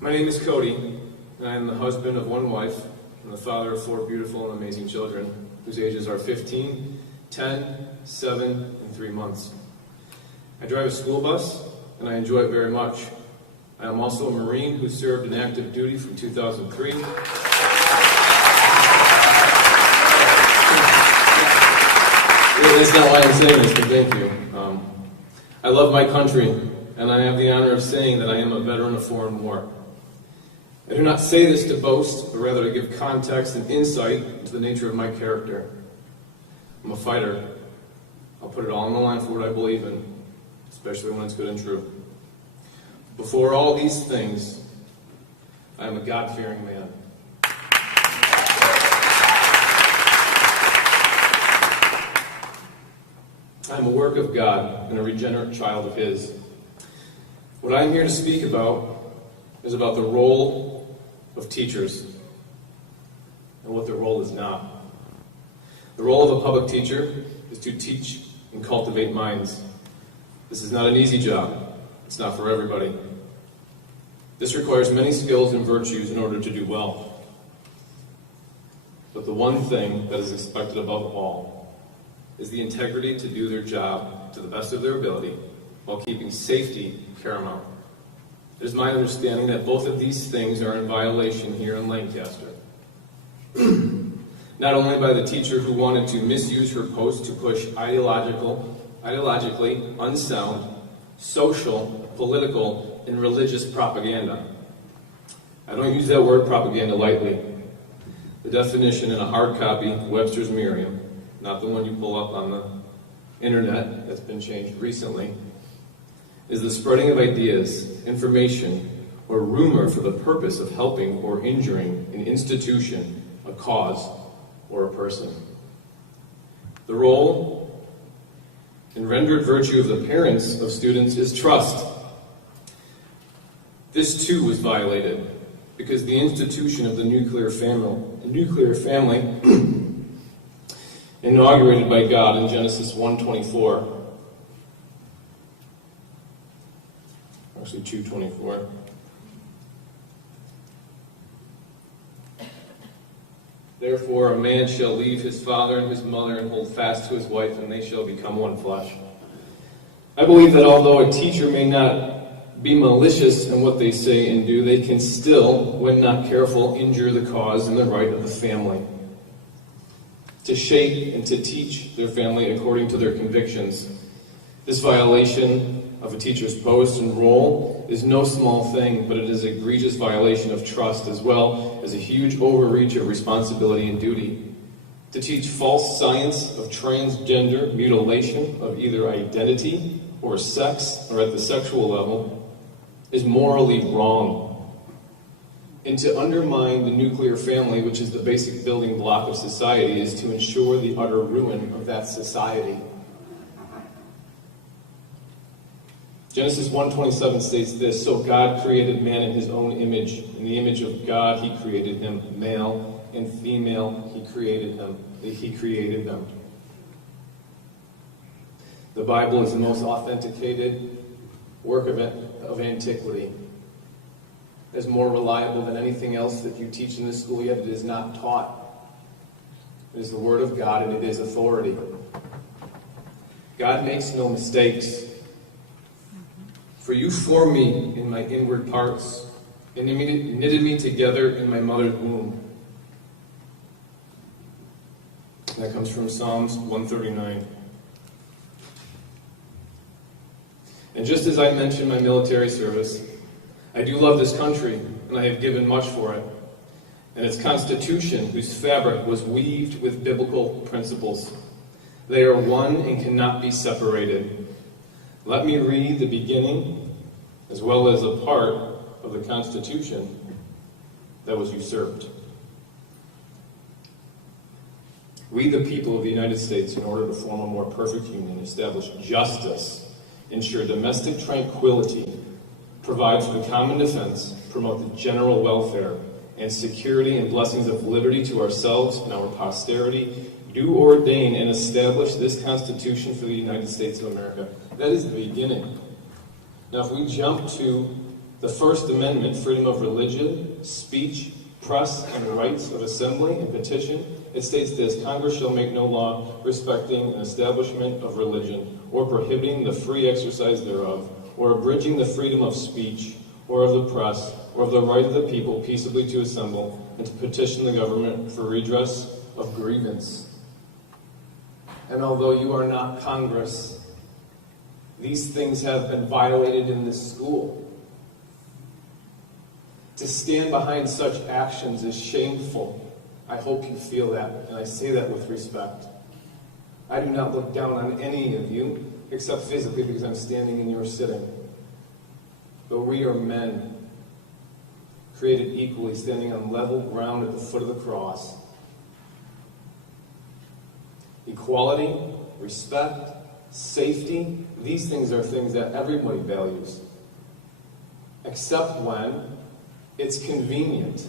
My name is Cody, and I am the husband of one wife and the father of 4 beautiful and amazing children, whose ages are 15, 10, 7, and 3 months. I drive a school bus, and I enjoy it very much. I am also a Marine who served in active duty from 2003. That's not why I'm saying this, but thank you. I love my country, and I have the honor of saying that I am a veteran of foreign war. I do not say this to boast, but rather to give context and insight into the nature of my character. I'm a fighter. I'll put it all on the line for what I believe in, especially when it's good and true. Before all these things, I am a God-fearing man. I am a work of God and a regenerate child of His. What I am here to speak about is about the role of teachers and what their role is not. The role of a public teacher is to teach and cultivate minds. This is not an easy job. It's not for everybody. This requires many skills and virtues in order to do well. But the one thing that is expected above all is the integrity to do their job to the best of their ability while keeping safety paramount. It is my understanding that both of these things are in violation here in Lancaster. Not only by the teacher who wanted to misuse her post to push ideologically unsound, social, political, and religious propaganda. I don't use that word propaganda lightly. The definition in a hard copy, Webster's Merriam, not the one you pull up on the internet that's been changed recently, is the spreading of ideas, information, or rumor for the purpose of helping or injuring an institution, a cause, or a person. The role and rendered virtue of the parents of students is trust. This too was violated because the institution of the nuclear family inaugurated by God in Genesis 1:24, actually 2:24. Therefore, a man shall leave his father and his mother and hold fast to his wife, and they shall become one flesh. I believe that although a teacher may not be malicious in what they say and do, they can still, when not careful, injure the cause and the right of the family. To shape and to teach their family according to their convictions. This violation of a teacher's post and role is no small thing, but it is an egregious violation of trust as well as a huge overreach of responsibility and duty. To teach false science of transgender mutilation of either identity or sex or at the sexual level is morally wrong. And to undermine the nuclear family, which is the basic building block of society, is to ensure the utter ruin of that society. Genesis 1:27 states this: So God created man in His own image. In the image of God He created him, male and female He created them. The Bible is the most authenticated work of antiquity. It is more reliable than anything else that you teach in this school, yet it is not taught. It is the Word of God, and it is authority. God makes no mistakes. For you formed me in my inward parts, and knitted me together in my mother's womb. And that comes from Psalms 139. And just as I mentioned my military service, I do love this country, and I have given much for it, and its Constitution, whose fabric was weaved with biblical principles. They are one and cannot be separated. Let me read the beginning, as well as a part of the Constitution that was usurped. We, the people of the United States, in order to form a more perfect union, establish justice, ensure domestic tranquility, provide for the common defense, promote the general welfare, and security and blessings of liberty to ourselves and our posterity, do ordain and establish this Constitution for the United States of America. That is the beginning. Now, if we jump to The First Amendment, freedom of religion, speech, press, and rights of assembly and petition, it states this: Congress shall make no law respecting an establishment of religion, or prohibiting the free exercise thereof, or abridging the freedom of speech, or of the press, or of the right of the people peaceably to assemble, and to petition the government for redress of grievance. And although you are not Congress, these things have been violated in this school. To stand behind such actions is shameful. I hope you feel that, and I say that with respect. I do not look down on any of you, except physically because I'm standing and you're sitting. But we are men, created equally, standing on level ground at the foot of the cross. Equality, respect, safety, these things are things that everybody values. Except when it's convenient.